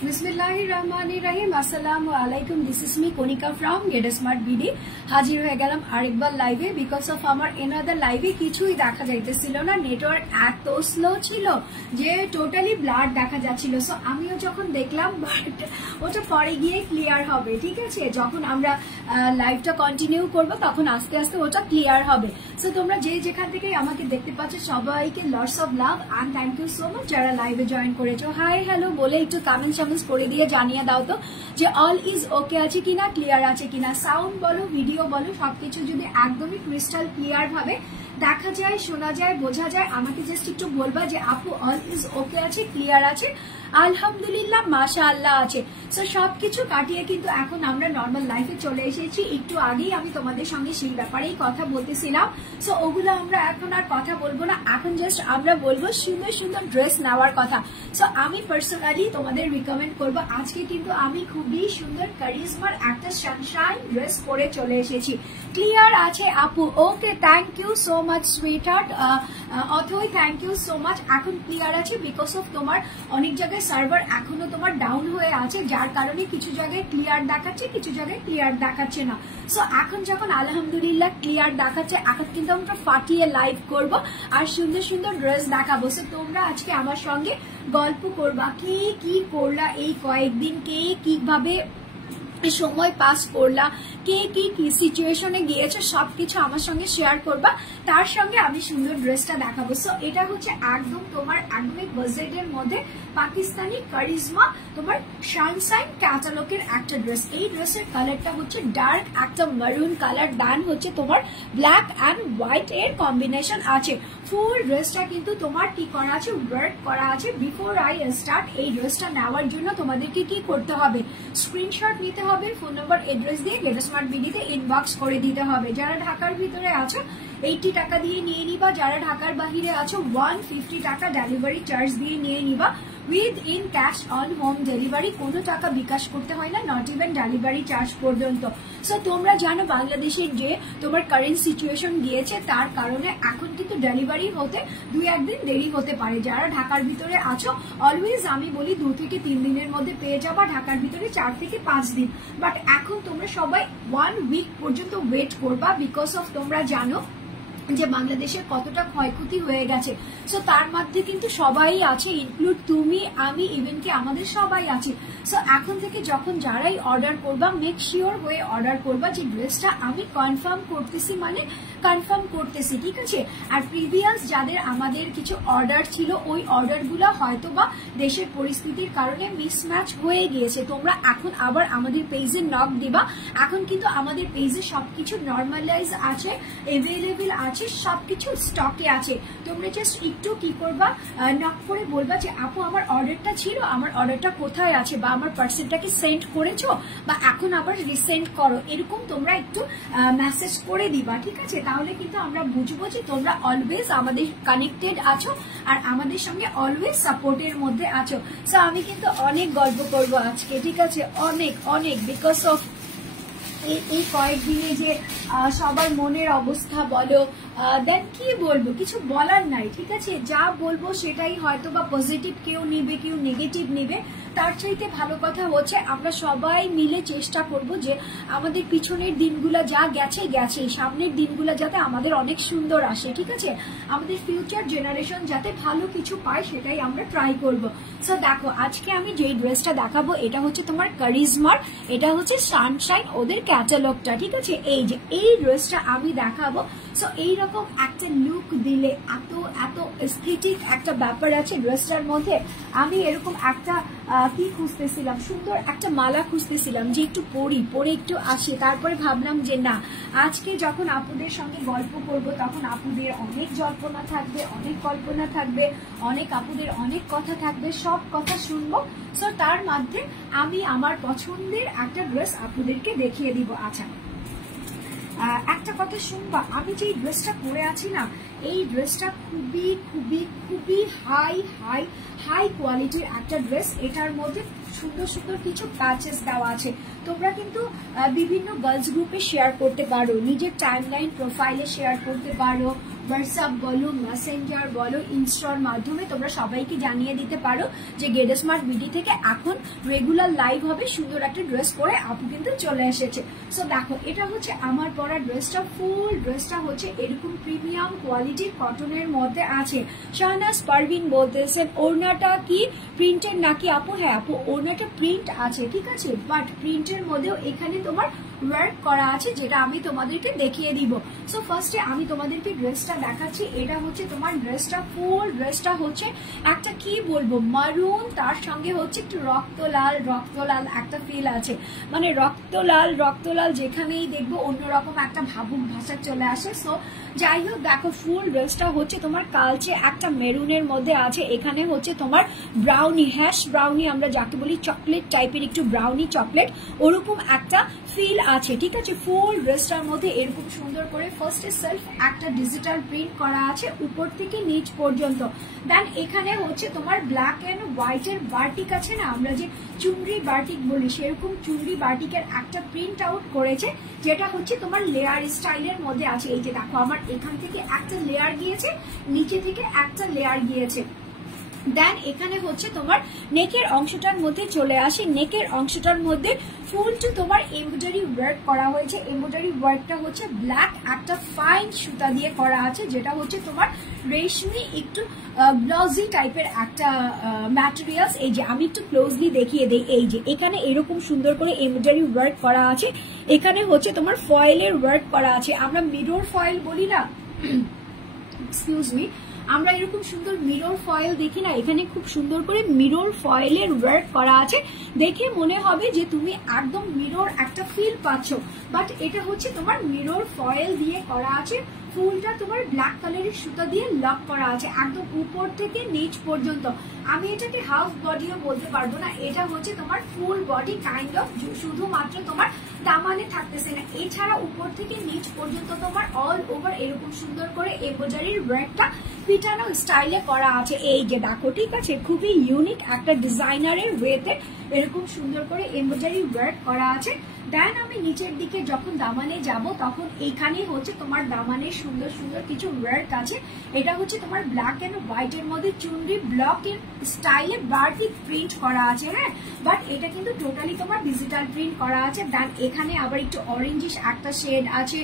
बिस्मिल्लाहिर्रहमानिर्रहीम अस्सलामु आलाइकुम this is me Kanika from Get Smart BD हाजिर হয়ে গেলাম আরেকবার লাইভে বিকজ অফ আমার এনাদার লাইভে কিছুই দেখা যাইতেছিল না নেটওয়ার্ক এত স্লো ছিল যে টোটালি ব্লার দেখা যাচ্ছিল সো আমিও যখন দেখলাম বাট ওটা পরে গিয়ে ক্লিয়ার হবে ঠিক আছে যখন আমরা লাইভটা কন্টিনিউ করব তখন আস্তে আস্তে ওটা ক্লিয়ার হবে সো তোমরা যে যেখান থেকে আমাকে দেখতে পাচ্ছ সবাইকে lots of love and thank you so much যারা লাইভে জয়েন করেছো হাই হ্যালো বলে একটু কমেন্ট করে দিয়ে জানিয়ে দাও তো যে অল ইজ ওকে আছে কিনা ক্লিয়ার আছে কিনা সাউন্ড বলো ভিডিও বলো সবকিছু যদি একদমই ক্রিস্টাল ক্লিয়ার ভাবে দেখা যায় শোনা যায় বোঝা যায় আমাকে জাস্ট একটু বলবা যে আপু অল ইজ ওকে আছে ক্লিয়ার আছে আলহামদুলিল্লাহ মাশাআল্লাহ আছে সো সবকিছু কাটিয়ে কিন্তু এখন আমরা নরমাল লাইফে চলে এসেছি একটু আগেই আমি তোমাদের সঙ্গে সেই ব্যাপারেই কথা বলতেছিলাম সো ওগুলো আমরা এখন আর কথা বলবো না এখন জাস্ট আমরা বলবো সুন্দর সুন্দর ড্রেস নেওয়ার কথা সো আমি পার্সোনালি তোমাদের রিকমেন্ড করব আজকে কিন্তু আমি খুবই সুন্দর কারিজমার একটা সানশাইন ড্রেস পরে চলে এসেছি ক্লিয়ার আছে আপু okay thank you so much sweetheart Othoi thank you so much এখন ক্লিয়ার আছে বিকজ অফ তোমার অনেক জায়গায় সার্ভার এখনো তোমার ডাউন হয়ে আছে যার কারণে কিছু জায়গায় ক্লিয়ার দেখাচ্ছে কিছু জায়গায় ক্লিয়ার দেখাচ্ছে না সো এখন যখন আলহামদুলিল্লাহ ক্লিয়ার দেখাচ্ছে এখন কিন্তু আমরা ফাটিয়ে লাইভ করব আর সুন্দর সুন্দর ড্রেস দেখাবো সো তোমরা আজকে আমার সঙ্গে গল্প করবা কে কি করলা এই কয়েকদিন কে কিভাবে সময় পাস করলা কে কি কি সিচুয়েশনে গিয়েছে সবকিছু আমার সঙ্গে শেয়ার করবা তার সঙ্গে আমি সুন্দর ড্রেসটা দেখাবো সো এটা হচ্ছে একদম তোমার একদমই বাজেটের মধ্যে পাকিস্তানি কারিজমা তোমার সানশাইন ক্যাটালগের একটা ড্রেস এই ড্রেসের কালারটা হচ্ছে ডার্ক একটা মারুন কালার দেন হচ্ছে তোমার ব্ল্যাক এন্ড হোয়াইট এর কম্বিনেশন আছে ফুল ড্রেসটা কিন্তু তোমার কি করা আছে ওয়ার্ক করা আছে বিফোর আই স্টার্ট এই ড্রেসটা নেওয়ার জন্য তোমাদেরকে কি করতে হবে স্ক্রিনশট নিতে হবে ফোন নাম্বার অ্যাড্রেস দিয়ে গেট স্মার্ট বিডিতে ইনবক্স করে দিতে হবে যারা ঢাকার ভিতরে আছো 80 টাকা দিয়ে নিয়ে নিবা যারা ঢাকার বাহিরে আছো 150 টাকা ডেলিভারি চার্জ দিয়ে নিয়ে নিবা with in cash on home delivery কোনো টাকা বিকাশ করতে হয় না নট ইভেন ডেলিভারি চার্জ পর্যন্ত সো তোমরা জানো বাংলাদেশের যে তোমার কারেন্ট সিচুয়েশন গিয়েছে তার কারণে এখন কিন্তু ডেলিভারি হতে 2-1 দিন দেরি হতে পারে যারা ঢাকার ভিতরে আছো অলওয়েজ আমি বলি 2 থেকে 3 দিনের মধ্যে পেয়ে যাবা ঢাকার ভিতরে 4 থেকে 5 দিন বাট এখন তোমরা সবাই 1 উইক পর্যন্ত ওয়েট করবা বিকজ অফ তোমরা জানো যে বাংলাদেশের কতটা ক্ষয়ক্ষতি হয়ে গেছে সো তার মধ্যে কিন্তু সবাই আছে ইনক্লুড তুমি আমি ইভেন কি আমাদের সবাই আছে সো এখন থেকে যখন যারাই অর্ডার করবা মেক শিওর হয়ে অর্ডার করবা যে ড্রেসটা আমি কনফার্ম করতেছি মানে কনফার্ম করতেছি ঠিক আছে আর প্রিভিয়াস যাদের আমাদের কিছু অর্ডার ছিল ওই অর্ডারগুলো হয়তো বা দেশের পরিস্থিতির কারণে মিসম্যাচ হয়ে গিয়েছে তোমরা এখন আবার আমাদের পেজে নক দিবা এখন কিন্তু আমাদের পেজে সবকিছু নর্মালাইজ আছে এভেলেবেল আছে সবকিছু স্টকে আছে তোমরা জাস্ট একটু কি করবা নক করে বলবা যে আপু আমার অর্ডারটা ছিল আমার অর্ডারটা কোথায় আছে বা আমার পার্সেলটাকে সেন্ড করেছো বা এখন আবার রিসেন্ড করো এরকম তোমরা একটু মেসেজ করে দিবা ঠিক আছে তাহলে কিন্তু আমরা বুঝবো যে তোমরা অলওয়েজ আমাদের কানেক্টেড আছো আর আমাদের সঙ্গে অলওয়েজ সাপোর্টের মধ্যে আছো সো আমি কিন্তু অনেক গল্প করবো আজকে ঠিক আছে অনেক অনেক বিকজ অফ এই কয়েকদিনে যে সবার মনের অবস্থা বলো দেন কি বলবো কিছু বলার নাই ঠিক আছে যা বলবো সেটাই হয়তো বা পজিটিভ কেউ নেবে কেউ নেগেটিভ নেবে তার চাইতে ভালো কথা হচ্ছে আমরা সবাই মিলে চেষ্টা করব যে আমাদের পিছনের দিনগুলা যা গেছে গেছে সামনের দিনগুলা যাতে আমাদের অনেক সুন্দর আসে ঠিক আছে আমাদের ফিউচার জেনারেশন যাতে ভালো কিছু পায় সেটাই আমরা ট্রাই করব সো দেখো আজকে আমি যে ড্রেসটা দেখাবো এটা হচ্ছে তোমার কারিজমার এটা হচ্ছে সানশাইন ওদের ক্যাটালগটা, ঠিক আছে। এই যে এই ড্রেসটা আমি দেখাবো। সো এইরকম একটা লুক দিলে এত এত এস্থেটিক একটা ব্যাপার আছে ড্রেসটার মধ্যে। আমি এরকম একটা কি খুঁজতেছিলাম, সুন্দর একটা মালা খুঁজতেছিলাম যে একটু পরে একটু আসে। তারপরে ভাবলাম যে না, আজকে যখন আপুদের সঙ্গে গল্প করব তখন আপুদের অনেক জল্পনা থাকবে, অনেক কল্পনা থাকবে, অনেক আপুদের অনেক কথা থাকবে, সব কথা শুনবো। সো তার মধ্যে আমি আমার পছন্দের একটা ড্রেস আপুদেরকে দেখিয়ে দিব। আচ্ছা, একটা কথা শুনবা, আমি যে ড্রেসটা পরে আছি না, এই ড্রেসটা খুবই খুবই খুবই হাই হাই হাই কোয়ালিটির একটা ড্রেস। এটার মধ্যে সুন্দর সুন্দর কিছু প্যাচেস দেওয়া আছে। তোমরা কিন্তু বিভিন্ন গার্লস গ্রুপে শেয়ার করতে পারো, নিজের টাইমলাইন প্রোফাইলে শেয়ার করতে পারো, হোয়াটসঅ্যাপ বলো, মেসেঞ্জার বলো, ইনস্টার মাধ্যমে তোমরা সবাইকে জানিয়ে দিতে পারো যে গেট স্মার্ট বিডি থেকে এখন রেগুলার লাইভ হবে, সুন্দর একটা ড্রেস পরে আপু কিন্তু চলে এসেছে। সো দেখো, এটা হচ্ছে আমার পরা ড্রেসটা। ফুল ড্রেসটা হচ্ছে এরকম প্রিমিয়াম কোয়ালিটির কটনের মধ্যে আছে। শাহনাজ পারভিন বলতেছেন ওড়নাটা কি প্রিন্টের নাকি আপু? হ্যাঁ আপু, ওড়নাটা প্রিন্ট আছে, ঠিক আছে, বাট প্রিন্টের মধ্যেও এখানে তোমার ওয়ার্ক করা আছে, যেটা আমি তোমাদেরকে দেখিয়ে দিব। সো ফার্স্টে আমি তোমাদেরকে ড্রেসটা দেখাচ্ছি। এটা হচ্ছে তোমার ড্রেসটা, ফুল ড্রেসটা হচ্ছে একটা কি বলবো মারুন, তার সঙ্গে হচ্ছে একটু রক্তলাল রক্তলাল একটা ফিল আছে। মানে রক্তলাল যেখানেই দেখবো অন্যরকম একটা ভাবুক ভাষা চলে আসে। সো যাই হোক, দেখো ফুল ড্রেসটা হচ্ছে তোমার কালচে একটা মেরুনের মধ্যে আছে। এখানে হচ্ছে তোমার ব্রাউনি, হ্যাশ ব্রাউনি আমরা যাকে বলি, চকলেট টাইপের একটু ব্রাউনি চকলেট, ওরকম একটা ফিল আছে, ঠিক আছে। ফুল ড্রেসটার মধ্যে এরকম সুন্দর করে ফার্স্টে সেলফ একটা ডিজিটাল প্রিন্ট করা আছে উপর থেকে নিচ পর্যন্ত। দেন এখানে হচ্ছে তোমার ব্ল্যাক এন্ড হোয়াইটের বাটিক আছে না, আমরা যে চুনরি বাটিক বলি, সেরকম চুনরি বাটিকের একটা প্রিন্ট আউট করেছে, যেটা হচ্ছে তোমার লেয়ার স্টাইলের মধ্যে আছে। এই যে দেখো, আমার এখান থেকে একটা লেয়ার গিয়েছে, নিচে থেকে একটা লেয়ার গিয়েছে। দেন এখানে হচ্ছে তোমার নেকের অংশটার মধ্যে চলে আসে। নেকের অংশটার মধ্যে ফুল টু তোমার এমব্রয়ডারি ওয়ার্ক করা হয়েছে। এমব্রয়ডারি ওয়ার্কটা হচ্ছে ব্ল্যাক একটা ফাইন সুতা দিয়ে করা আছে, যেটা হচ্ছে তোমার রেশমি একটু গ্লসি টাইপের একটা ম্যাটেরিয়ালস। এই যে আমি একটু ক্লোজলি দেখিয়ে দিই, এই যে এখানে এরকম সুন্দর করে এমব্রয়ডারি ওয়ার্ক করা আছে। এখানে হচ্ছে তোমার ফয়েলের ওয়ার্ক করা আছে, আমরা মিরর ফয়েল বলি না, এক্সকিউজ মি, আমরা এরকম সুন্দর মিরর ফয়েল দেখি না, এখানে খুব সুন্দর করে মিরর ফয়েলের ওয়ার্ক করা আছে। দেখে মনে হবে যে তুমি একদম মিরর একটা ফিল পাচ্ছ, বাট এটা হচ্ছে তোমার মিরর ফয়েল দিয়ে করা আছে। ফুলটা তোমার ব্ল্যাক কালারের সুতা দিয়ে লক করা আছে একদম উপর থেকে নিচ পর্যন্ত। আমি এটাকে হাফ বডিও বলতে পারবো না, এটা হচ্ছে তোমার ফুল বডি কাইন্ড অফ, শুধুমাত্র তোমার দামানে থাকতেছে না, এছাড়া উপর থেকে নিচ পর্যন্ত তোমার অল ওভার এরকম সুন্দর করে এমব্রয়ডারির ওয়ার্কটা পিটানো স্টাইলে করা আছে। এই যে দেখো, ঠিক আছে, খুবই ইউনিক একটা ডিজাইনারের ওয়েতে এরকম সুন্দর করে এমব্রয়ডারি ওয়ার্ক করা আছে। দেন আমি নিচের দিকে যখন দামানে যাব, তখন এইখানে হচ্ছে তোমার দামানের সুন্দর সুন্দর কিছু ওয়ার্ক আছে। এটা হচ্ছে তোমার ব্ল্যাক এন্ড হোয়াইট এর মধ্যে চুনরি ব্লকের স্টাইলে বারটিক প্রিন্ট করা আছে, হ্যাঁ, বাট এটা কিন্তু টোটালি তোমার ডিজিটাল প্রিন্ট করা আছে। দেন এখানে আবার একটু অরেঞ্জিশ একটা শেড আছে,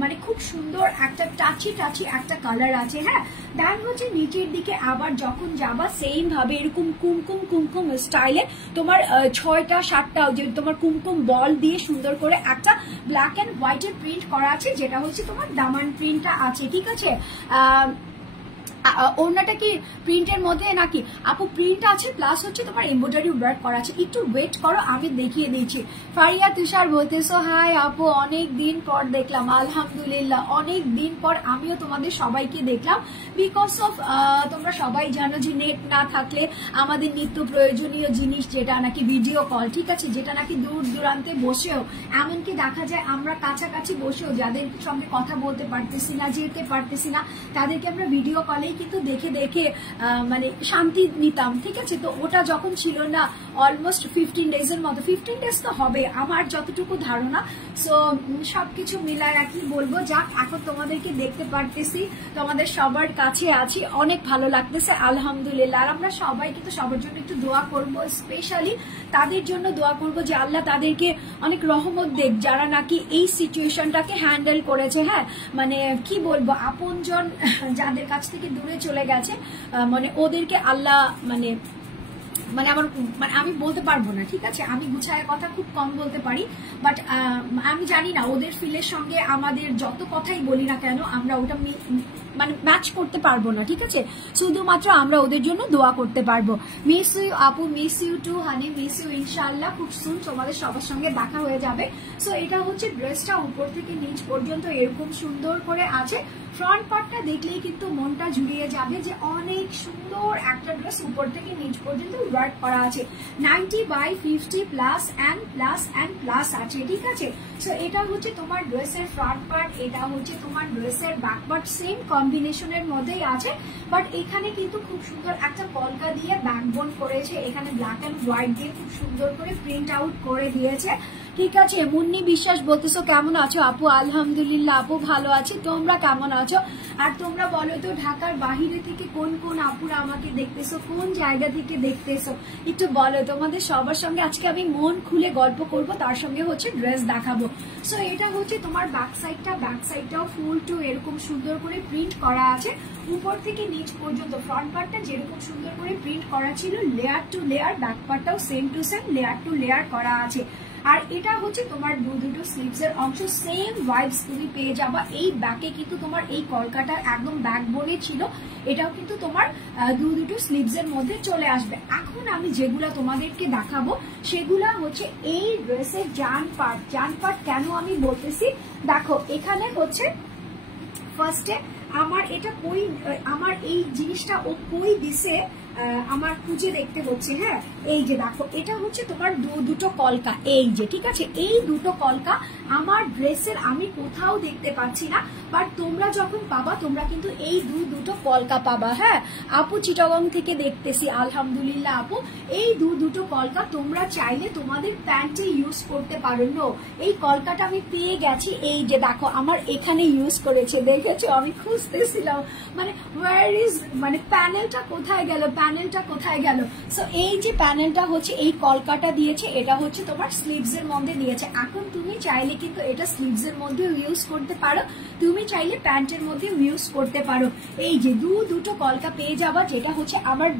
মানে খুব সুন্দর একটা টাচি একটা কালার আছে, হ্যাঁ। দেন হচ্ছে নিচের দিকে আবার যখন যাবা, সেম ভাবে এরকম কুমকুম স্টাইলে তোমার 6টা 7টা যে তোমার কুমকুম বল দিয়ে সুন্দর করে একটা ব্ল্যাক এন্ড হোয়াইটের প্রিন্ট করা আছে, যেটা হচ্ছে তোমার দামান প্রিন্টটা আছে, ঠিক আছে। ওড়নাটা কি প্রিন্টের মধ্যে নাকি আপু? প্রিন্ট আছে প্লাস হচ্ছে তোমার এমব্রয়ডারি ওয়ার্ক করা আছে। একটু ওয়েট করো, আমি দেখিয়ে দিচ্ছি। ফারিয়া তুষার বলতেছো হাই আপু, অনেক দিন পর দেখলাম। আলহামদুলিল্লাহ, অনেক দিন পর আমিও তোমাদের সবাইকে দেখলাম। বিকজ অফ তোমরা সবাই জানো যে নেট না থাকলে আমাদের নিত্য প্রয়োজনীয় জিনিস যেটা নাকি ভিডিও কল, ঠিক আছে, যেটা নাকি দূর দূরান্তে বসেও, এমনকি দেখা যায় আমরা কাছাকাছি বসেও যাদের সঙ্গে কথা বলতে পারতেছি না, যেতে পারতেছি না, তাদেরকে আমরা ভিডিও কলে কিন্তু দেখে মানে শান্তি নিতাম, ঠিক আছে। তো ওটা যখন ছিল না অলমোস্ট 15 ডেজের মতো, 15 ডেজ তো হবে আমার যতটুকু ধারণা। সো সবকিছু মিলায় আর কি বলবো, যাক এখন তোমাদেরকে দেখতে পারতেছি, তোমাদের সবার কাছে আছি, অনেক ভালো লাগতেছে আলহামদুলিল্লাহ। আর আমরা সবাই কিন্তু সবার জন্য একটু দোয়া করব, স্পেশালি তাদের জন্য দোয়া করব যে আল্লাহ তাদেরকে অনেক রহমত দেখ, যারা নাকি এই সিচুয়েশনটাকে হ্যান্ডেল করেছে, হ্যাঁ, মানে কি বলবো, আপনজন যাদের কাছ থেকে দূরে চলে গেছে, মানে ওদেরকে আল্লাহ মানে মানে আমার মানে আমি বলতে পারবো না, ঠিক আছে, আমি গুছায় কথা খুব কম বলতে পারি, বাট আমি জানি না ওদের ফিলের সঙ্গে আমাদের যত কথাই বলি না কেন আমরা ওটা মানে ম্যাচ করতে পারবো না, ঠিক আছে, শুধুমাত্র আমরা ওদের জন্য দোয়া করতে পারবো। মিস ইউ আপু, miss you too honey, miss you, ইনশাআল্লাহ খুব সুন তোমাদের সবার সঙ্গে দেখা হয়ে যাবে। সো এটা হচ্ছে ড্রেসটা উপর থেকে নিচ পর্যন্ত এরকম সুন্দর করে আছে। ফ্রন্ট পার্টটা দেখলেই কিন্তু মনটা জুড়িয়ে যাবে যে অনেক সুন্দর একটা ড্রেস উপর থেকে নিচ পর্যন্ত ওয়ার্ক করা আছে। 90/50 plus and plus and plus আছে, ঠিক আছে। সো এটা হচ্ছে তোমার ড্রেসের ফ্রন্ট পার্ট, এটা হচ্ছে তোমার ড্রেসের ব্যাক পার্ট, সেম কম্বিনেশনের মধ্যেই আছে, বাট এখানে কিন্তু খুব সুন্দর একটা কলকা দিয়ে ব্যাকবোন করেছে, এখানে ব্ল্যাক অ্যান্ড হোয়াইট দিয়ে খুব সুন্দর করে প্রিন্ট আউট করে দিয়েছে, ঠিক আছে। মুন্নি বিশ্বাস বলতেছো কেমন আছো আপু? আলহামদুলিল্লাহ আপু ভালো আছি, তোমরা কেমন আছো? আর তোমরা বলো তো ঢাকার বাহিরে থেকে কোন কোন আপুরা আমাকে দেখতেছো, কোন জায়গা থেকে দেখতেছো একটু বলো। তোমাদের সবার সঙ্গে আজকে আমি মন খুলে গল্প করব, তার সঙ্গে হচ্ছে ড্রেস দেখাবো। সো এটা হচ্ছে তোমার ব্যাক সাইডটাও ফুল টু এরকম সুন্দর করে প্রিন্ট করা আছে, উপর থেকে নিচ পর্যন্ত। ফ্রন্ট পার্টটা যেরকম সুন্দর করে প্রিন্ট করা ছিল লেয়ার টু লেয়ার, ব্যাক পার্টটাও same to same layer to layer করা আছে। আর এটা হচ্ছে তোমার দুটো স্লিভস এর অংশ, সেম ভাইবস তুমি পেয়ে যাবা। এই ব্যাকে কিন্তু তোমার এই কলকাটা একদম ব্যাকবোনে ছিল, এটাও কিন্তু তোমার দুটো স্লিভস এর মধ্যে চলে আসবে। এখন আমি যেগুলা তোমাদেরকে দেখাবো সেগুলা হচ্ছে এই ড্রেসের জান পার্ট কেন আমি বলতেছি দেখো, এখানে হচ্ছে ফার্স্টে আমার এটা কই, আমার এই জিনিসটা ও কই দিছে আমার খুঁজে দেখতে হচ্ছে। হ্যাঁ, এই যে দেখো, এটা হচ্ছে তোমার দুটো কলকা, এই যে, ঠিক আছে, এই দুটো কলকা আমার ড্রেসের আমি কোথাও দেখতে পাচ্ছি না, বাট তোমরা যখন পাবা তোমরা কিন্তু এই দুটো কলকা পাবা। হ্যাঁ আপু, চিটাগং থেকে দেখতেছি, আলহামদুলিল্লাহ আপু। এই দুটো কলকা তোমরা চাইলে তোমাদের প্যান্টে ইউজ করতে পারো। নো, এই কলকাটা আমি পেয়ে গেছি, এই যে দেখো আমার এখানে ইউজ করেছে, দেখেছো, আমি খুঁজতেছিলাম মানে ওয়্যার ইজ, মানে প্যানেলটা কোথায় গেল, প্যানেলটা কোথায় গেল। সো এই যে প্যানেলটা হচ্ছে এই কলকাটা দিয়েছে, এটা হচ্ছে তোমার স্লিভস এর মধ্যে দিয়েছে। এখন তুমি চাইলে কিন্তু এটা স্লিভস এর মধ্যে ইউজ করতে পারো, তুমি চাইলে প্যান্টের মধ্যে ইউজ করতে পারো। এই যে দুটো কলকা পেয়ে যাবা, যেটা হচ্ছে আমার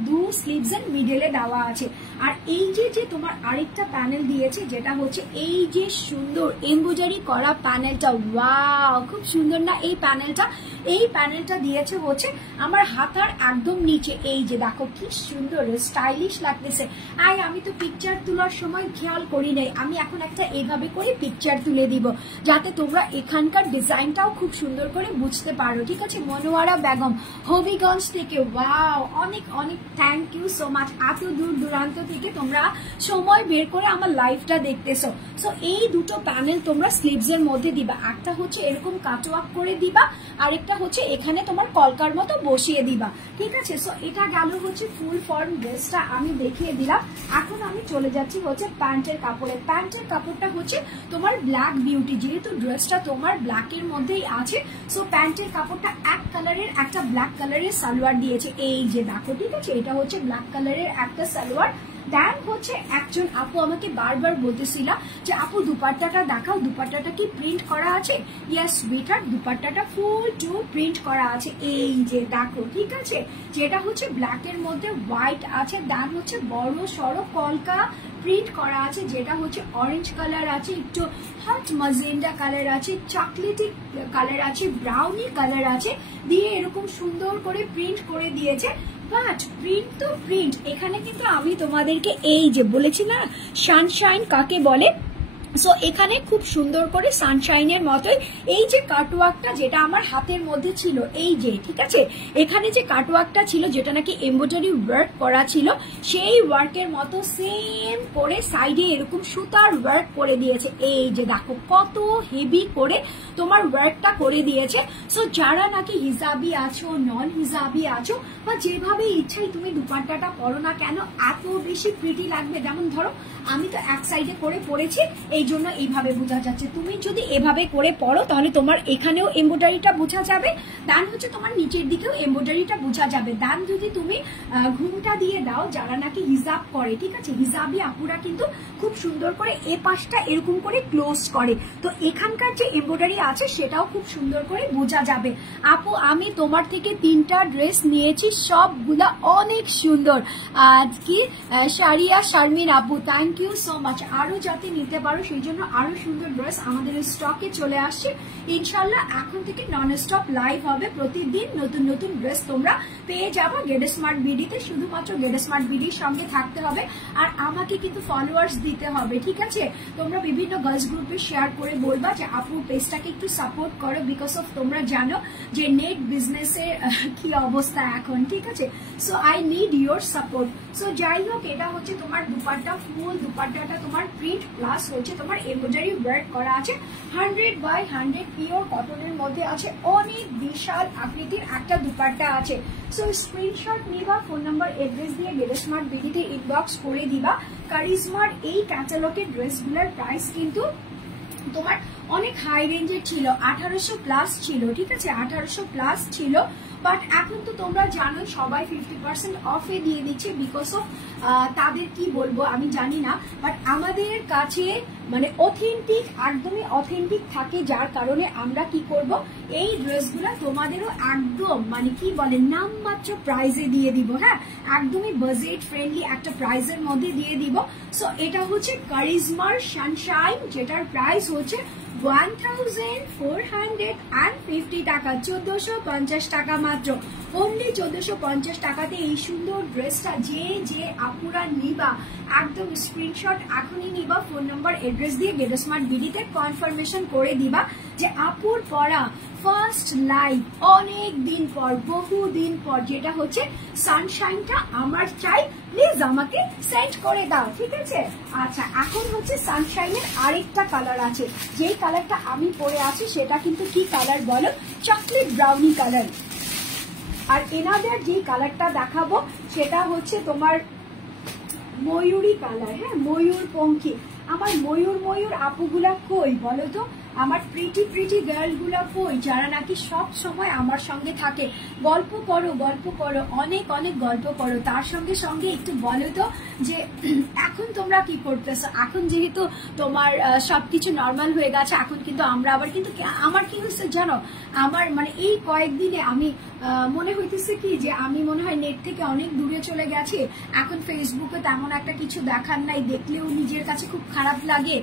স্লিভস এর মিডলে দেওয়া আছে। আর এই যে তোমার আরেকটা প্যানেল দিয়েছে, যেটা হচ্ছে এই যে সুন্দর এমব্রয়ডারি করা প্যানেলটা, ওয়াও খুব সুন্দর না এই প্যানেলটা। এই প্যানেলটা দিয়েছে হচ্ছে আমার হাতার একদম নিচে, এই যে দেখো কি সুন্দর স্টাইলিশ লাগতেছে। আমি তো পিকচার তোলার সময় খেয়াল করি নাই, আমি এখন একটা এইভাবে করে পিকচার তুলে দিব যাতে তোমরা এখানকার ডিজাইনটাও খুব সুন্দর করে বুঝতে পারো, ঠিক আছে। মনোয়ারা বেগম হবিগঞ্জ থেকে, ওয়াও অনেক অনেক থ্যাংক ইউ সো মাচ, এত দূর দূরান্ত থেকে তোমরা সময় বের করে আমার লাইভটা দেখতেছো। সো এই দুটো প্যানেল তোমরা স্লিভস এর মধ্যে দিবা, একটা হচ্ছে এরকম কাটওয়ার্ক করে দিবা, আরেকটা হচ্ছে এখানে তোমার কলকার মতো বসিয়ে দিবা, ঠিক আছে। সো এটা গেল হচ্ছে ফুল ফর্ম ড্রেসটা আমি দেখিয়ে দিলাম। এখন আমি চলে যাচ্ছি হচ্ছে প্যান্টের কাপড়ে। প্যান্টের কাপড়টা হচ্ছে তোমার ব্ল্যাক বিউটি, যেহেতু ড্রেসটা তোমার ব্ল্যাকের মধ্যেই আছে, সো প্যান্টের কাপড়টা এক কালারের একটা ব্ল্যাক কালারের সালোয়ার দিয়েছে, এই যে দেখো, ঠিক আছে, এটা হচ্ছে ব্ল্যাক কালারের একটা সালোয়ার। দেন হচ্ছে একজন আপু আমাকে বারবার বলতেছিল যে আপু দুপাট্টাটা দেখাও, দুপাট্টাটা কি প্রিন্ট করা আছে? ইয়েস সুইটার, দুপাট্টাটা ফুল টু প্রিন্ট করা আছে, এই যে দেখো, ঠিক আছে, যেটা হচ্ছে ব্ল্যাকের মধ্যে হোয়াইট আছে। দেন হচ্ছে বড় সড়ো কলকা প্রিন্ট করা আছে, যেটা হচ্ছে অরেঞ্জ কালার আছে, একটু হট মাজেন্ডা কালার আছে, চকলেটি কালার আছে, ব্রাউনি কালার আছে, দিয়ে এরকম সুন্দর করে প্রিন্ট করে দিয়েছে। বাট প্রিন্ট তো প্রিন্ট, এখানে কিন্তু আমি তোমাদেরকে এই যে বলেছি না সানশাইন কাকে বলে, সো এখানে খুব সুন্দর করে সানশাইনের মতোই এই যে কাটওয়ার্কটা যেটা আমার হাতের মধ্যে ছিল, এই যে, ঠিক আছে, এখানে যে কাটওয়ার্কটা ছিল যেটা নাকি এমব্রয়ডারি ওয়ার্ক করা ছিল, সেই ওয়ার্কের মতো সেম করে সাইডে এরকম সুতার ওয়ার্ক করে দিয়েছে, এই যে দেখো কত হেভি করে তোমার ওয়ার্কটা করে দিয়েছে। সো যারা নাকি হিজাবি আছো, নন হিজাবি আছো, বা যেভাবে ইচ্ছাই তুমি দুপাট্টাটা পরো না কেন, এত বেশি প্রিটি লাগবে। যেমন ধরো আমি তো এক সাইডে করে পরেছি, এই জন্য এইভাবে বোঝা যাচ্ছে। তুমি যদি এভাবে করে পড়ো তাহলে তোমার এখানেও এমব্রয়ডারিটা বোঝা যাবে, দেন হচ্ছে তোমার নিচের দিকেও এমব্রয়ডারিটা বোঝা যাবে। দেন যদি তুমি ঘুমটা দিয়ে দাও, যারা নাকি হিজাব করে, ঠিক আছে, হিজাবি আপুরা কিন্তু খুব সুন্দর করে এ পাশটা এরকম করে ক্লোজ করে, তো এখানকার যে এমব্রয়ডারি আছে সেটাও খুব সুন্দর করে বোঝা যাবে। আপু আমি তোমার থেকে 3টা ড্রেস নিয়েছি, সবগুলা অনেক সুন্দর। কি শারিয়া শারমিন আপু, থ্যাংক ইউ সো মাচ। আরো যাতে নিতে পারো সেই জন্য আরো সুন্দর ড্রেস আমাদের স্টকে চলে আসছে ইনশাল্লাহ। এখন থেকে নন স্টপ লাইভ হবে, প্রতিদিন নতুন নতুন ড্রেস তোমরা পেয়ে যাবো গেট স্মার্ট বিডিতে। শুধুমাত্র গেট স্মার্ট বিডির সঙ্গে থাকতে হবে আর আমাকে কিন্তু ফলোয়ার্স দিতে হবে, ঠিক আছে। তোমরা বিভিন্ন গার্লস গ্রুপে শেয়ার করে বলবা যে আপুর পেজটাকে একটু সাপোর্ট করো, বিকজ অফ তোমরা জানো যে নেট বিজনেসের কি অবস্থা এখন, ঠিক আছে। So I need your support. So যাই হোক, এটা হচ্ছে তোমার দুপাট্টা, ফুল দুপাট্টাটা তোমার প্রিন্ট প্লাস হচ্ছে তোমার এমব্রয়ডারি ওয়ার্ক করা আছে, 100/100 পিওর কটনের মধ্যে আছে, অনেক বিশাল আকৃতির একটা দুপাট্টা আছে। সো স্ক্রিনশট নিবা, ফোন নাম্বার এড্রেস দিয়ে গেট স্মার্ট বিডিতে ইনবক্স করে দিবা। কারিজমার এই ক্যাটালগের ড্রেসগুলোর প্রাইস কিন্তু তোমার অনেক হাই রেঞ্জের ছিল, 1800 প্লাস ছিল, ঠিক আছে, 1800 প্লাস ছিল। বাট এখন তো তোমরা জানো সবাই 50% অফে দিয়ে দিচ্ছে, বিকজ অফ তাদের কি বলবো আমি জানি না, বাট আমাদের কাছে মানে অথেন্টিক, একদমই অথেন্টিক থাকে, যার কারণে আমরা কি করব, এই ড্রেসগুলা তোমাদেরও একদম মানে কি বলে নামমাত্র প্রাইজে দিয়ে দিব। হ্যাঁ, একদমই বাজেট ফ্রেন্ডলি একটা প্রাইজের মধ্যে দিয়ে দিব। সো এটা হচ্ছে কারিজমার সানশাইন, যেটার প্রাইস হচ্ছে 1450 টাকা, 1450 টাকা মাত্র, অনলি 1450 টাকাতে এই সুন্দর ড্রেসটা যে আপুরা নিবা একদম স্ক্রিনশট এখনই নিবা, ফোন নাম্বার এড্রেস দিয়ে গেট স্মার্ট বিডিতে কনফার্মেশন করে দিবা যে আপুর পরা ফার্স্ট লাইভ অনেক দিন পর, বহুদিন পর, যেটা হচ্ছে সানশাইনটা আমার চাই, প্লিজ আমাকে সেন্ড করে দাও, ঠিক আছে। আচ্ছা, এখন হচ্ছে সানশাইনের আরেকটা কালার আছে, যেই কালারটা আমি পরে আছি সেটা কিন্তু কি কালার বলো, চকলেট ব্রাউনি কালার। আর এনাদের যে কালারটা দেখাবো সেটা হচ্ছে তোমার ময়ূরী কালার। হ্যাঁ, ময়ূর পঙ্খী। আমার ময়ূর আপুগুলা কই বলো তো, আমার প্রিটি গার্ল গুলা কই, যারা নাকি সব সময় আমার সঙ্গে থাকে। গল্প করো অনেক গল্প করো, তার সঙ্গে সঙ্গে একটু বলো তো যে এখন তোমরা কি করতেছো। এখন যেহেতু তোমার সবকিছু নর্মাল হয়ে গেছে, এখন কিন্তু আমরা আবার কিন্তু আমার কি হচ্ছে জানো, আমার মানে এই কয়েকদিনে আমি মনে হইতেছে কি যে আমি মনে হয় নেট থেকে অনেক দূরে চলে গেছি। এখন ফেসবুকে তেমন একটা কিছু দেখার নাই, দেখলেও নিজের কাছে খুব খারাপ লাগে।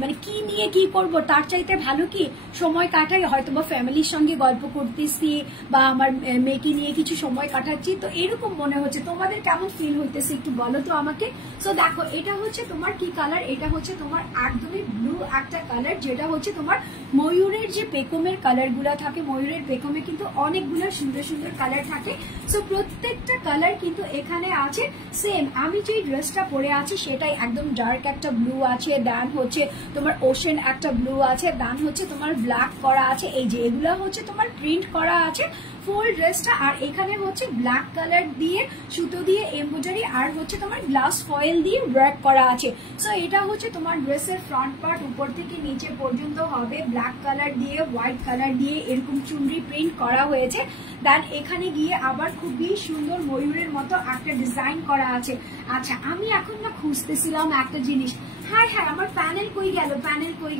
মানে কি নিয়ে কি করব, তার চাইতে ভালো কি সময় কাটাই, হয়তো বা ফ্যামিলির সঙ্গে গল্প করতেছি বা আমার মেয়েকে নিয়ে কিছু সময় কাটাচ্ছি, তো এরকম মনে হচ্ছে। তোমাদের কেমন ফিল হইতেছে একটু বলো তো আমাকে। সো দেখো, এটা হচ্ছে তোমার কি কালার, এটা হচ্ছে তোমার একদমই ব্লু একটা কালার, যেটা হচ্ছে তোমার ময়ূরের যে পেকমের কালার গুলা থাকে, ময়ূরের পেকমে কিন্তু অনেকগুলো সুন্দর সুন্দর কালার থাকে। সো প্রত্যেকটা কালার কিন্তু এখানে আছে সেম। আমি যে ড্রেসটা পরে আছি সেটাই একদম ডার্ক একটা ব্লু আছে, দেন হচ্ছে তোমার ওশেন একটা ব্লু আছে, দেন হচ্ছে তোমার ব্ল্যাক করা আছে, এই যে এগুলা হচ্ছে তোমার প্রিন্ট করা আছে ফুল ড্রেসটা। আর এখানে হচ্ছে ব্ল্যাক কালার দিয়ে সুতো দিয়ে এমব্রয়ডারি আর হচ্ছে তোমার গ্লাস ফয়েল দিয়ে ওয়ার্ক করা আছে। সো এটা হচ্ছে তোমার ড্রেসের ফ্রন্ট পার্ট, উপর থেকে নিচে পর্যন্ত হবে ব্ল্যাক কালার দিয়ে, হোয়াইট কালার দিয়ে এরকম চুনরি প্রিন্ট করা হয়েছে। দেন এখানে গিয়ে আবার খুবই সুন্দর ময়ূরের মতো একটা ডিজাইন করা আছে। আচ্ছা, আমি এখন না খুঁজতেছিলাম একটা জিনিস, হ্যাঁ আমার প্যানেল কই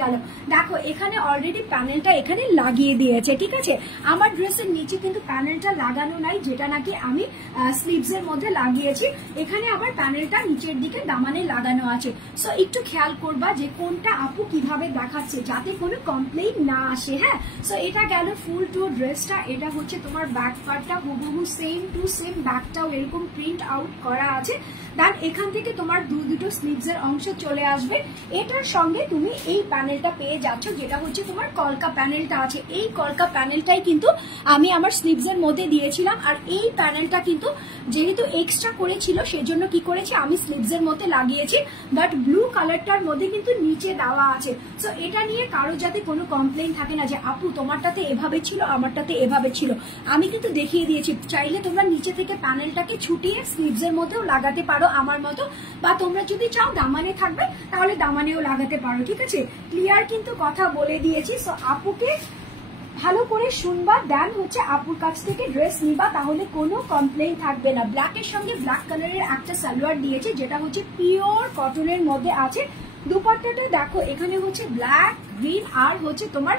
গেল। দেখো, এখানে অলরেডি প্যানেলটা এখানে লাগিয়ে দিয়েছে, ঠিক আছে। আমার ড্রেসের নিচে কিন্তু প্যানেলটা লাগানো নাই, যেটা নাকি আমি স্লিভস এর মধ্যে লাগিয়েছি। এখানে আবার প্যানেলটা নিচের দিকে দামানে লাগানো আছে। সো একটু খেয়াল করবা যে কোনটা আপু কিভাবে দেখাচ্ছে, যাতে কোনো কমপ্লেইন না আসে। হ্যাঁ, সো এটা গেল ফুল টু ড্রেসটা। এটা হচ্ছে তোমার ব্যাক পার্টটা, হুবহু সেম টু সেম, ব্যাকটাও এরকম প্রিন্ট আউট করা আছে। দেন এখান থেকে তোমার দুটো স্লিভস এর অংশ চলে আসবে। এটার সঙ্গে তুমি এই প্যানেলটা পেয়ে যাচ্ছ, যেটা হচ্ছে তোমার কলকা প্যানেলটা আছে। এই কলকা প্যানেলটাই কিন্তু আমি আমার স্লিভস এর মধ্যে দিয়েছিলাম। আর এই প্যানেলটা কিন্তু যেহেতু এক্সট্রা করেছিল, সেজন্য কি করেছি আমি স্লিভস এর মধ্যে লাগিয়েছি, বাট ব্লু কালারটার মধ্যে কিন্তু নিচে দেওয়া আছে। সো এটা নিয়ে কারো যাতে কোনো কমপ্লেইন থাকে না যে আপু তোমারটাতে এভাবে ছিল, আমারটাতে এভাবে ছিল। আমি কিন্তু দেখিয়ে দিয়েছি, চাইলে তোমরা নিচে থেকে প্যানেলটাকে ছুটিয়ে স্লিভস এর মধ্যেও লাগাতে পারো আমার মতো, বা তোমরা যদি চাও দামানে থাকবে তাহলে দামানেও লাগাতে পারো, ঠিক আছে? ক্লিয়ার কিন্তু কথা বলে দিয়েছি। সো আপুকে ভালো করে শুনবা, দেন হচ্ছে আপুর কাছ থেকে ড্রেস নিবা, তাহলে কোনো কমপ্লেইন থাকবে না। ব্ল্যাকের সঙ্গে ব্ল্যাক কালারের একটা সালোয়ার দিয়েছে যেটা হচ্ছে পিওর কটনের মধ্যে আছে। দুপাট্টাটা দেখো এখানে হচ্ছে ব্ল্যাক, গ্রিন আর হচ্ছে তোমার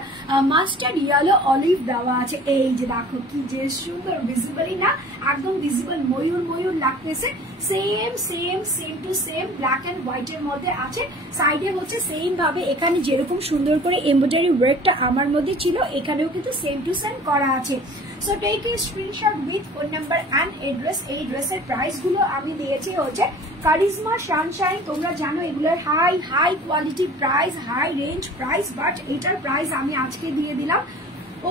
মাস্টার্ড ইয়েলো অলিভ দেওয়া আছে। এই যে দেখো কি যে সুন্দর, ভিজিবলি না একদম ভিজিবল, ময়ূর ময়ূর লাগতেছে। Same same same to same black and white এর মধ্যে আছে। সাইডে হচ্ছে সেম ভাবে এখানে যেরকম সুন্দর করে এমব্রয়ডারি ওয়ার্কটা আমার মধ্যে ছিল, এখানেও কিন্তু সেম টু সেম করা আছে। So take a screenshot with phone number and address. এই ড্রেসের প্রাইস গুলো আমি দিয়েছি হচ্ছে কারিজমা সানশাইন। তোমরা জানো এগুলোর high high quality price, high range price, but এটার প্রাইস আমি আজকে দিয়ে দিলাম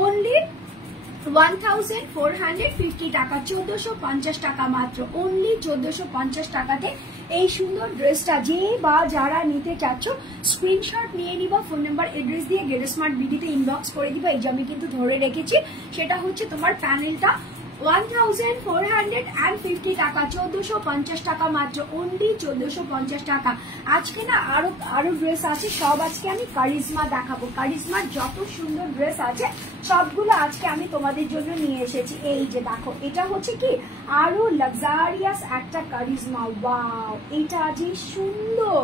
অনলি 1450 টাকা, 1450 টাকা মাত্র, অনলি 1450 টাকাতে এই সুন্দর ড্রেসটা যে বা যারা নিতে চাচ্ছ স্ক্রিনশট নিয়ে নিবা, ফোন নাম্বার এড্রেস দিয়ে গেট স্মার্ট বিডিতে ইনবক্স করে দিবা। এই যে আমি কিন্তু ধরে রেখেছি, সেটা হচ্ছে তোমার প্যানেলটা 1450 টাকা, 1450 টাকা মাত্র, অনলি 1450 টাকা। আজকে না আরো ড্রেস আছে, সব আজকে আমি কারিজমা দেখাবো। কারিজমার যত সুন্দর ড্রেস আছে সবগুলো আজকে আমি তোমাদের জন্য নিয়ে এসেছি। এই যে দেখো এটা হচ্ছে কি আরো লাক্সারিয়াস একটা কারিজমা। ওয়াও, এটা যে সুন্দর,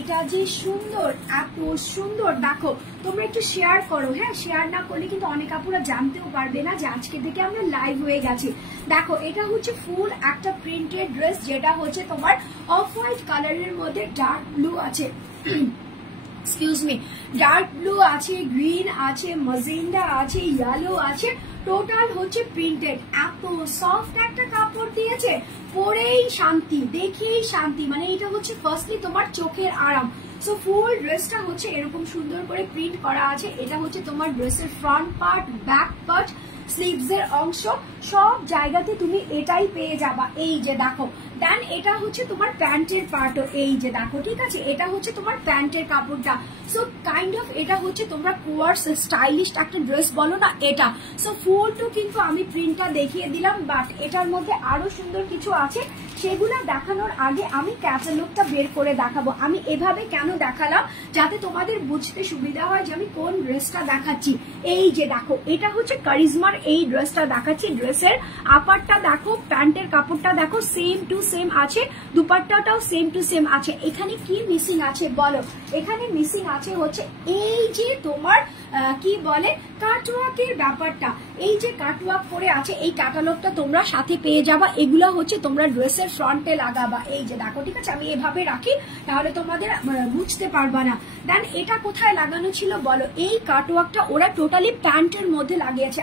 এটা যে সুন্দর, এত সুন্দর। দেখো তোমরা একটু শেয়ার করো, হ্যাঁ শেয়ার না করলে কিন্তু অনেক আপুরা জানতেও পারবে না যে আজকে থেকে আমরা লাইভ হয়ে গেছি। দেখো এটা হচ্ছে ফুল একটা প্রিন্টেড ড্রেস, যেটা হচ্ছে তোমার অফ হোয়াইট কালারের মধ্যে ডার্ক ব্লু আছে, এক্সকিউজ মি, ডার্ক ব্লু আছে, গ্রিন আছে, ম্যাজেন্ডা আছে, ইয়েলো আছে, টোটাল হচ্ছে প্রিন্টেড। এত সফট একটা কাপড় দিয়েছে, পরেই শান্তি, দেখেই শান্তি, মানে এটা হচ্ছে ফার্স্টলি তোমার চোখের আরাম। সো ফুল ড্রেসটা হচ্ছে এরকম সুন্দর করে প্রিন্ট করা আছে। এটা হচ্ছে তোমার ড্রেসের front part, back part, sleeves এর অংশ, সব জায়গাতে তুমি এটাই পেয়ে যাবা। এই যে দেখো, দেন এটা হচ্ছে তোমার প্যান্টের পার্টও, এই যে দেখো, ঠিক আছে, এটা হচ্ছে তোমার প্যান্টের কাপড়টা। সো কাইন্ড অফ এটা হচ্ছে তোমরা কোয়ার্স স্টাইলিশ একটা ড্রেস বলো না এটা। সো ফুল টু কিন্তু আমি প্রিন্টটা দেখিয়ে দিলাম, বাট এটার মধ্যে আরো সুন্দর কিছু আছে, সেগুলো দেখানোর আগে আমি ক্যাটালগটা বের করে দেখাবো। আমি এভাবে কেন দেখালাম, যাতে তোমাদের বুঝতে সুবিধা হয় যে আমি কোন ড্রেসটা দেখাচ্ছি। এই যে দেখো, এটা হচ্ছে কারিজমার এই ড্রেসটা দেখাচ্ছি। ড্রেসের আপারটা দেখো, প্যান্টের কাপড়টা দেখো সেম টু সেম আছে, দুপাট্টাটাও সেম টু সেম আছে। এখানে কি মিসিং আছে বলো? এখানে মিসিং আছে হচ্ছে এই যে তোমার কি বলে কাটওয়ার্কের ব্যাপারটা। এই যে কাটওয়ার্ক করে আছে, এই ক্যাটালগটা তোমরা সাথে পেয়ে যাবা। এগুলা হচ্ছে তোমরা ড্রেসের ফ্রন্টে লাগাবা। এই যে দেখো, ঠিক আছে, আমি এভাবে রাখি, তাহলে তোমাদের বুঝতে পারবা না। দেন এটা কোথায় লাগানো ছিল বলো? এই কাটওয়ার্কটা ওরা টোটালি প্যান্টের মধ্যে লাগিয়েছে।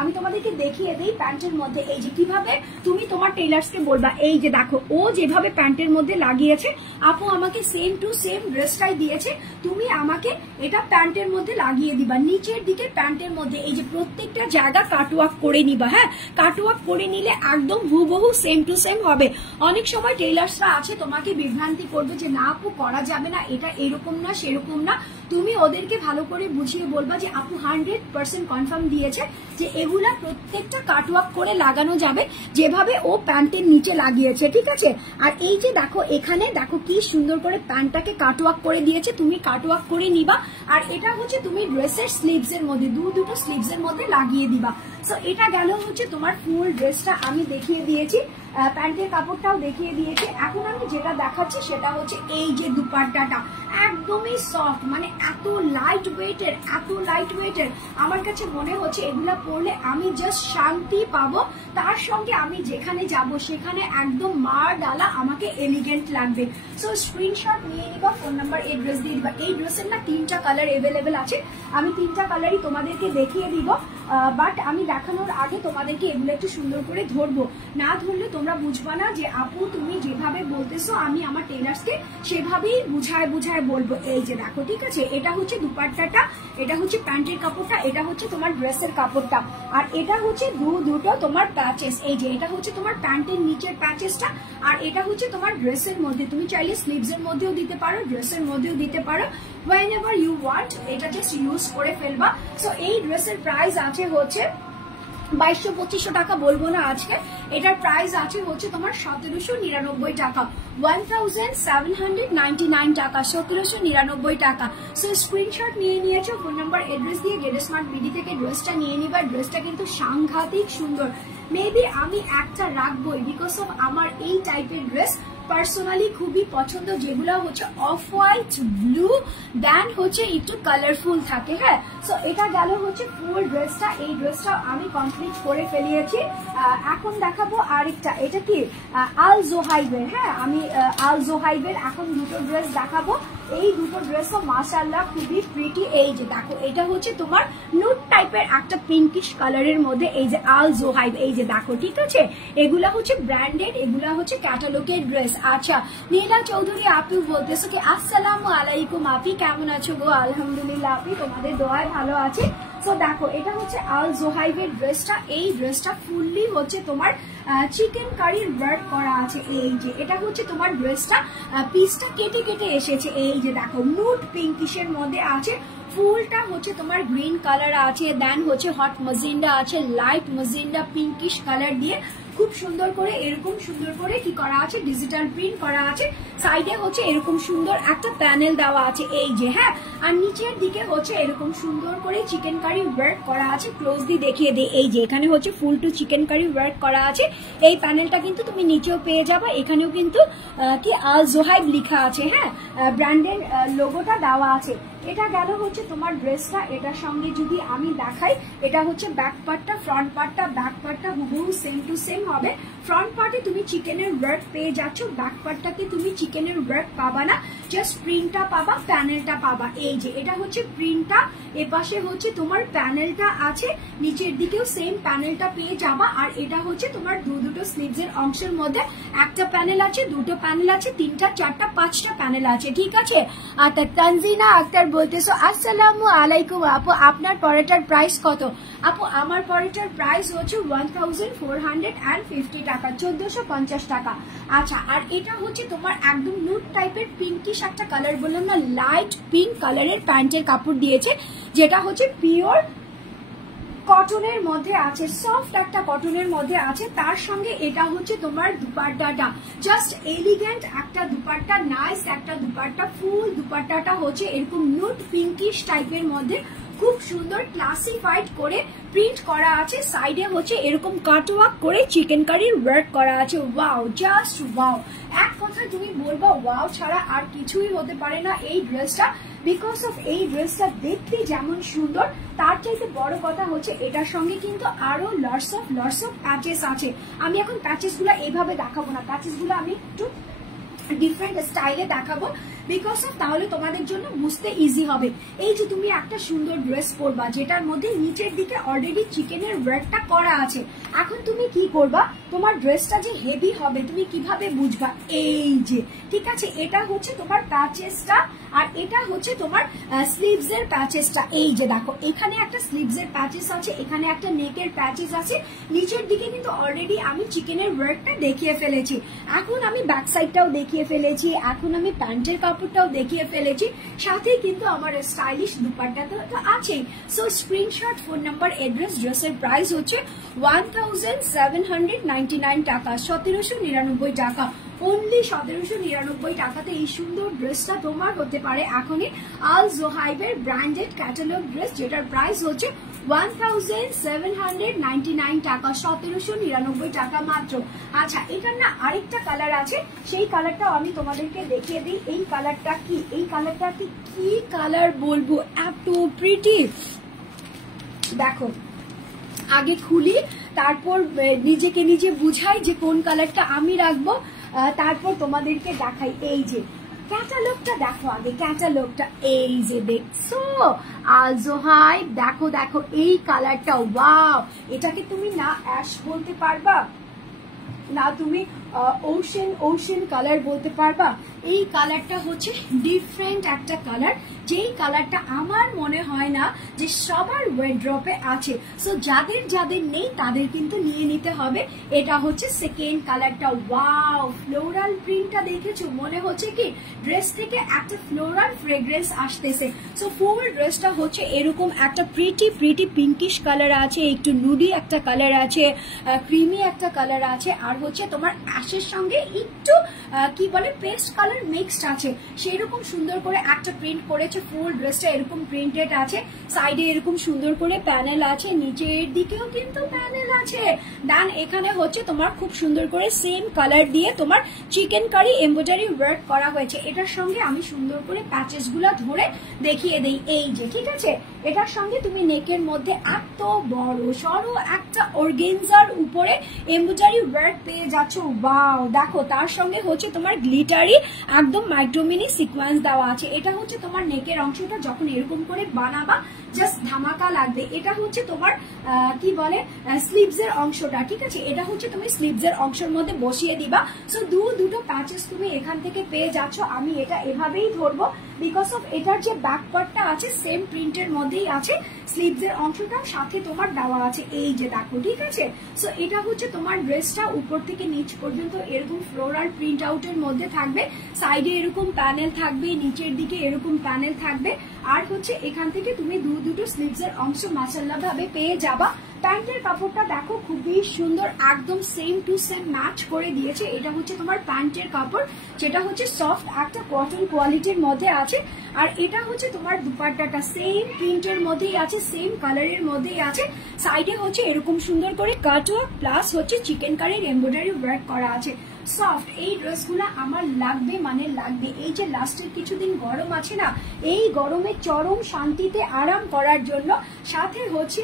আমি তোমাদেরকে দেখিয়ে দিই প্যান্টের মধ্যে। এই যে কিভাবে তুমি তোমার টেলার্সকে বলবা, এই যে দেখো ও যেভাবে প্যান্টের মধ্যে লাগিয়েছে, আপু আমাকে সেম টু সেম ড্রেসটাই দিয়েছে, তুমি আমাকে এটা প্যান্টের মধ্যে লাগিয়ে দিবা। নিচের দিকে প্যান্টের মধ্যে এই যে প্রত্যেকটা জায়গা কাটওয়ার্ক করে নিবা। হ্যাঁ, কাটওয়ার্ক করে নিলে একদম হুবহু সেম টু সেম হবে। অনেক সময় টেলার্সরা আছে তোমাকে বিভ্রান্তি করবে যে না আপু করা যাবে না, এটা এরকম না সেরকম না। তুমি ওদেরকে ভালো করে বুঝিয়ে বলবা যে আপু 100% কনফার্ম দিয়েছে যে এগুলা প্রত্যেকটা কাটওয়ার্ক করে লাগানো যাবে, যেভাবে ও প্যান্টের নিচে লাগিয়েছে, ঠিক আছে। আর এই যে দেখো, এখানে দেখো কি সুন্দর করে প্যান্টটাকে কাটওয়ার্ক করে দিয়েছে, তুমি কাটওয়ার্ক করে নিবা। আর এটা হচ্ছে তুমি ড্রেসের স্লিভস এর মধ্যে, দুটো স্লিভস এর মধ্যে লাগিয়ে দিবা। সো এটা গেল হচ্ছে তোমার ফুল ড্রেসটা আমি দেখিয়ে দিয়েছি, প্যান্টের কাপড়টাও দেখিয়ে দিয়েছি। এখন আমি যেটা দেখাচ্ছি সেটা হচ্ছে এই যে দুপাট্টাটা, একদমই সফট, মানে এত লাইট ওয়েটের, এত লাইট ওয়েটের। আমার কাছে মনে হচ্ছে এগুলা পরলে আমি জাস্ট শান্তি পাবো, তার সঙ্গে আমি যেখানে যাব সেখানে একদম মার ডালা আমাকে এলিগেন্ট লাগবে। সো স্ক্রিনশট নিয়ে নিবা, ফোন নাম্বার এড্রেস দিয়ে দিবা। এই ড্রেসের না 3টা কালার এভেলেবেল আছে, আমি 3টা কালারই তোমাদেরকে দেখিয়ে দিব। বাট আমি দেখানোর আগে তোমাদেরকে এগুলো একটু সুন্দর করে ধরবো, না ধরলে তোমরা বুঝবা না যে আপু তুমি যেভাবে বলতেছো আমি আমার টেলার্সকে সেভাবেই বুঝায় বলবো। এই যে দেখো, ঠিক আছে, এটা হচ্ছে দুপাট্টাটা, এটা হচ্ছে প্যান্টের কাপড়টা, এটা হচ্ছে তোমার ড্রেসের কাপড়টা, আর এটা হচ্ছে দুটো তোমার প্যাচেস। এই যে এটা হচ্ছে তোমার প্যান্টের নিচের প্যাচেসটা, আর এটা হচ্ছে তোমার ড্রেসের মধ্যে। তুমি চাইলে স্লিভস এর মধ্যেও দিতে পারো, ড্রেসের মধ্যেও দিতে পারো, whenever you want, এটা জাস্ট ইউজ করে ফেলবা। সো এই ড্রেসের প্রাইস আছে হচ্ছে 2200-2500 টাকা বলবো না আজকে, এটার প্রাইস আছে হচ্ছে তোমার 1799 টাকা, 1799 টাকা, 1799 টাকা। সো স্ক্রিনশট নিয়ে নিয়েছো, ফোন নাম্বার এড্রেস দিয়ে গেডে স্মার্ট বিডি থেকে ড্রেসটা নিয়ে নিবা। ড্রেসটা কিন্তু সাংঘাতিক সুন্দর, মেবি আমি একটা রাখবোই বিকজ অফ আমার এই টাইপের ড্রেস পার্সোনালি খুবই পছন্দ, যেগুলো হচ্ছে অফ হোয়াইট ব্লু দেন হচ্ছে একটু কালারফুল থাকে। হ্যাঁ, সো এটা গেল হচ্ছে ফুল ড্রেসটা। এই ড্রেসটা আমি কমপ্লিট করে ফেলিয়েছি। এখন দেখাবো আরেকটা, এটা কি আল জোহাইবের। হ্যাঁ, আমি আল জোহাইবের এখন দুটো ড্রেস দেখাবো। এই দুটো ড্রেসও মাশাআল্লাহ খুবই প্রিটি। এই যে দেখো, এটা হচ্ছে তোমার নুড টাইপের একটা পিঙ্কিশ কালারের মধ্যে, এই যে আল জোহাইব, এই যে দেখো, ঠিক আছে। এগুলা হচ্ছে ব্র্যান্ডেড, এগুলা হচ্ছে ক্যাটালগের ড্রেস। আচ্ছা, নীলা চৌধুরী আপু বলতেছো কি আসসালামু আলাইকুম আপি, কেমন আছো গো? আলহামদুলিল্লাহ আপি, তোমাদের দোয়ায় ভালো আছে। সো দেখো, এটা হচ্ছে আল জোহাইবের ড্রেসটা। এই ড্রেসটা ফুললি হচ্ছে তোমার চিকেন কারির ওয়ার্ক করা আছে। এই যে এটা হচ্ছে তোমার ড্রেসটা, পিসটা কেটে কেটে এসেছে। এই যে দেখো, নুড পিঙ্কিশের মধ্যে আছে, ফুলটা হচ্ছে তোমার গ্রিন কালার আছে, দেন হচ্ছে হট মজেন্ডা আছে, লাইট মজেন্ডা পিঙ্কিশ কালার দিয়ে খুব সুন্দর করে এরকম সুন্দর করে কি করা আছে, ডিজিটাল প্রিন্ট করা আছে। সাইডে হচ্ছে এরকম সুন্দর একটা প্যানেল দেওয়া আছে, এই যে। হ্যাঁ, আর নিচের দিকে হচ্ছে এরকম সুন্দর করে চিকেন কারি ওয়ার্ক করা আছে। ক্লোজলি দেখিয়ে দিই, এই যে এখানে হচ্ছে ফুল টু চিকেন কারি ওয়ার্ক করা আছে। এই প্যানেলটা কিন্তু তুমি নিচেও পেয়ে যাবে, এখানেও কিন্তু কি আল জোহাইব লেখা আছে। হ্যাঁ, ব্র্যান্ডের লোগোটা দেওয়া আছে। এটা গেল হচ্ছে তোমার ড্রেসটা। এটার সঙ্গে যদি আমি দেখাই, এটা হচ্ছে ব্যাক পার্টটা, ফ্রন্ট পার্টটা, ব্যাক পার্টটা হুবহু সেম টু সেম হবে। ফ্রন্ট পার্টে তুমি চিকেনের ওয়ার্ক পেয়ে যাচ্ছ, ব্যাক পার্টটাতে তুমি চিকেনের ওয়ার্ক পাবা না, জাস্ট প্রিন্টটা পাবা, প্যানেলটা পাবা। এই যে এটা হচ্ছে প্রিন্টটা, এপাশে হচ্ছে তোমার প্যানেলটা আছে, নিচের দিকেও সেম প্যানেলটা পেয়ে যাবা। আর এটা হচ্ছে তোমার দুটো স্লিভসের অংশের মধ্যে একটা প্যানেল আছে, দুটো প্যানেল আছে, তিনটা, চারটা, পাঁচটা প্যানেল আছে, ঠিক আছে। আর তানজিনা আক্তার বলতেছো আসসালামু আলাইকুম আপু, আপনার পরেটার প্রাইস কত? আপু, আমার পরেটার প্রাইস হচ্ছে 1450 টাকা, 1450 টাকা। আচ্ছা, আর এটা হচ্ছে তোমার একদম নুড টাইপের পিঙ্কিশ একটা কালার, বললাম না, লাইট পিঙ্ক কালারের প্যান্টের কাপড় দিয়েছে, যেটা হচ্ছে পিওর কটনের মধ্যে আছে, সফট একটা কটনের মধ্যে আছে। তার সঙ্গে এটা হচ্ছে তোমার দুপাট্টাটা, জাস্ট এলিগেন্ট একটা দুপাট্টা, নাইস একটা দুপাট্টা। ফুল দুপাট্টাটা হচ্ছে এরকম নুড পিঙ্কিশ টাইপের মধ্যে, খুব সুন্দর ক্লাসিফাইড করে প্রিন্ট করা আছে। সাইডে হচ্ছে এরকম কাটওয়ার্ক করে চিকেন কারির ওয়ার্ক করা আছে। Wow, just wow. এক কথা তুমি বলবা ওয়াও ছাড়া আর কিছুই হতে পারে না এই ড্রেসটা, বিকজ অফ এই ড্রেসটা দেখতে যেমন সুন্দর, তার চাইতে বড় কথা হচ্ছে এটার সঙ্গে কিন্তু আরো লটস অফ প্যাচেস আছে। আমি এখন প্যাচেস গুলো এইভাবে দেখাবো না, প্যাচেস গুলো আমি একটু ডিফারেন্ট স্টাইলে দেখাবো, বিকজ অফ তাহলে তোমাদের জন্য বুঝতে ইজি হবে। এই যে তুমি একটা সুন্দর ড্রেস পরবা, যেটার মধ্যে নিচের দিকে অলরেডি চিকেনের ওয়ার্কটা করা আছে। এখন তুমি কি করবা, তোমার ড্রেসটা যে হেভি হবে তুমি কিভাবে বুঝবা? এই যে, ঠিক আছে, এটা হচ্ছে তোমার প্যাচেসটা, আর এটা হচ্ছে তোমার স্লিভস এর প্যাচেসটা। এই যে দেখো, এখানে একটা স্লিভস এর প্যাচেস আছে, এখানে একটা নেকের প্যাচেস আছে, নিচের দিকে কিন্তু অলরেডি আমি চিকেনের ওয়ার্কটা দেখিয়ে ফেলেছি। এখন আমি ব্যাক সাইডটাও দেখিয়ে ফেলেছি, এখন আমি প্যান্টের কাপড়টাও দেখিয়ে ফেলেছি, সাথে কিন্তু আমার স্টাইলিশ দুপাট্টা তো আছেই। So screenshot, phone number, address. ড্রেসের প্রাইস হচ্ছে 1799 টাকা, 1799 টাকা, অনলি 1799 টাকাতে এই সুন্দর ড্রেসটা তোমার হতে পারে এখনই। আল জোহাইবের ব্র্যান্ডেড ক্যাটালগ ড্রেস, যেটার প্রাইস হচ্ছে 1799 টাকা, 1799 টাকা মাত্র। আচ্ছা, এটার না আরেকটা কালার আছে, সেই কালারটাও আমি তোমাদেরকে দেখিয়ে দিই। এই কালারটা কি, এই কালারটা কি কালার বলবো, এত প্রিটি। দেখো, আগে খুলি, তারপর নিজেকে নিজে বুঝাই যে কোন কালারটা আমি রাখবো, তারপর তোমাদেরকে দেখাই। এই যে ক্যাটালগটা দেখো, আগে ক্যাটালগটা, এই যে দেখছো আল জোহাইব, দেখো দেখো এই কালারটা, ওয়াও। এটাকে তুমি না অ্যাশ বলতে পারবা, না তুমি ওশেন কালার বলতে পারবা। এই কালারটা হচ্ছে ডিফারেন্ট একটা কালার, যেই কালারটা আমার মনে হয় না যে সবার ওয়ারড্রপে আছে। সো যাদের যাদের নেই তাদের কিন্তু নিয়ে নিতে হবে। এটা হচ্ছে সেকেন্ড কালারটা। ওয়াও, ফ্লোরাল প্রিন্টটা দেখেছো? মনে হচ্ছে কি ড্রেস থেকে একটা ফ্লোরাল ফ্রেগ্রেন্স আসতেছে। সো ফুল ড্রেসটা হচ্ছে এরকম একটা প্রিটি পিঙ্কিশ কালার আছে, একটু নুডি একটা কালার আছে, ক্রিমি একটা কালার আছে, আর হচ্ছে তোমার অ্যাশের সঙ্গে একটু কি বলে পেস্ট কালার মিক্সড আছে। সেরকম সুন্দর করে একটা প্রিন্ট করেছে। ফুল ড্রেসটা এরকম প্রিন্টেড আছে, সাইডে এরকম সুন্দর করে প্যানেল আছে, নিচের দিকেও কিন্তু প্যানেল আছে। দেন এখানে হচ্ছে তোমার খুব সুন্দর করে সেম কালার দিয়ে তোমার চিকেন কারি এমব্রয়ডারি ওয়ার্ক করা হয়েছে। এটার সঙ্গে আমি সুন্দর করে প্যাচেস গুলা ধরে দেখিয়ে দেই। এই যে, ঠিক আছে, এটার সঙ্গে তুমি নেকের মধ্যে এত বড় সড়ো একটা অর্গেনজার উপরে এমব্রয়ডারি ওয়ার্ক পেয়ে যাচ্ছ। ওয়াও, দেখো তার সঙ্গে হচ্ছে তোমার গ্লিটারি একদম মাইক্রোমিনি সিকোয়েন্স দেওয়া আছে। এটা হচ্ছে তোমার নেকের অংশটা যখন এরকম করে বানাবা জাস্ট ধামাকা লাগবে। এটা হচ্ছে তোমার কি বলে স্লিভস এর অংশটা, ঠিক আছে, এটা হচ্ছে তুমি স্লিভস এর অংশের মধ্যে বসিয়ে দিবা। সো দুটো প্যাচেস তুমি এখান থেকে পেয়ে যাচ্ছ। আমি এটা এভাবেই ধরবো বিকজ অফ এটার যে ব্যাক পার্টটা আছে সেম প্রিন্টের মধ্যেই আছে, স্লিভস এর অংশটাও সাথে তোমার দেওয়া আছে। এই যে দেখো, ঠিক আছে। সো এটা হচ্ছে তোমার ড্রেসটা উপর থেকে নিচ পর্যন্ত এরকম ফ্লোরাল প্রিন্ট আউটের মধ্যে থাকবে, সাইডে এরকম প্যানেল থাকবে, নিচের দিকে এরকম প্যানেল থাকবে, আর হচ্ছে এখান থেকে তুমি দুটো স্লিভস এর অংশ মাশাআল্লাহ ভাবে পেয়ে যাবা। প্যান্টের কাপড়টা দেখো খুবই সুন্দর, একদম সেম টু সেম ম্যাচ করে দিয়েছে। এটা হচ্ছে তোমার প্যান্টের কাপড়, যেটা হচ্ছে সফট একটা কটন কোয়ালিটির মধ্যে আছে। আর এটা হচ্ছে তোমার দুপাট্টাটা সেম প্রিন্টের মধ্যেই আছে, সেম কালারের মধ্যেই আছে। সাইডে হচ্ছে এরকম সুন্দর করে কাটওয়ার্ক প্লাস হচ্ছে চিকেন কারির এমব্রয়ডারি ওয়ার্ক করা আছে। সফট এই ড্রেসগুলো আমার লাগবে মানে লাগবে। এই যে লাস্টের কিছুদিন গরম আছে না, এই গরমে চরম শান্তিতে আরাম করার জন্য, সাথে হচ্ছে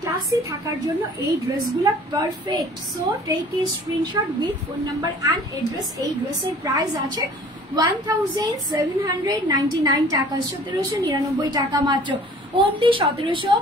ক্লাসি থাকার জন্য এই ড্রেসগুলো perfect. So take a screenshot with phone number and address. এই ড্রেসের প্রাইস আছে 1799 টাকা, 1799 টাকা মাত্র, অনলি 1700।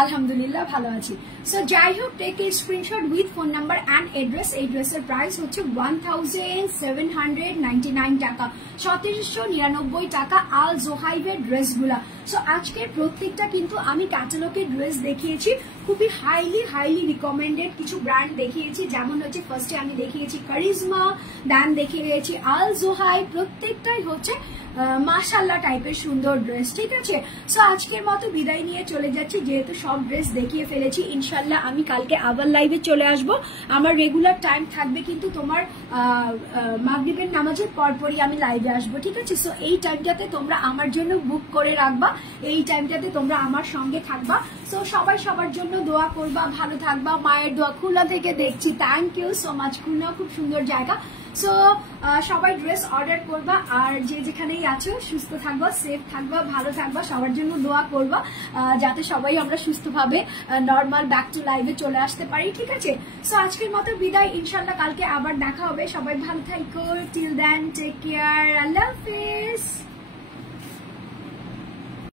আলহামদুলিল্লাহ ভালো আছি। সো যাই হোক, take a screenshot with phone number and address. এই ড্রেসের প্রাইস হচ্ছে 1799 টাকা, 1799 টাকা আল জোহাইবের ড্রেসগুলা। সো আজকের প্রত্যেকটা কিন্তু আমি ক্যাটালগের ড্রেস দেখিয়েছি, খুবই হাইলি রিকমেন্ডেড কিছু ব্র্যান্ড দেখিয়েছি। যেমন হচ্ছে ফার্স্টে আমি দেখিয়েছি কারিজমা, দেন দেখিয়েছি আল জোহাই, প্রত্যেকটাই হচ্ছে মাশাআল্লাহ টাইপের সুন্দর ড্রেস, ঠিক আছে। সো আজকের মতো বিদায় নিয়ে চলে যাচ্ছি, যেহেতু সব ড্রেস দেখিয়ে ফেলেছি। ইনশাল্লাহ আমি কালকে আবার লাইভে চলে আসব। আমার রেগুলার টাইম থাকবে কিন্তু তোমার মাগরিবের নামাজের পরপরই আমি লাইভে আসবো, ঠিক আছে। সো এই টাইমটাতে তোমরা আমার জন্য বুক করে রাখবা, এই টাইমটাতে তোমরা আমার সঙ্গে থাকবা। সো সবাই সবার জন্য দোয়া করবা, ভালো থাকবা। মায়ের দোয়া, খুলনা থেকে দেখছি, thank you so much. Khulna খুব সুন্দর জায়গা। সো সবাই ড্রেস অর্ডার করবা, আর যে যেখানেই আছো সুস্থ থাকবা, সেফ থাকবা, ভালো থাকবা, সবার জন্য দোয়া করবা যাতে সবাই আমরা সুস্থভাবে নর্মাল ব্যাক টু লাইভে চলে আসতে পারি, ঠিক আছে। সো আজকের মতো বিদায়, ইনশাল্লাহ কালকে আবার দেখা হবে। সবাই ভালো থাকো, টিল দেন টেক কেয়ার, আল্লাহ হাফেজ।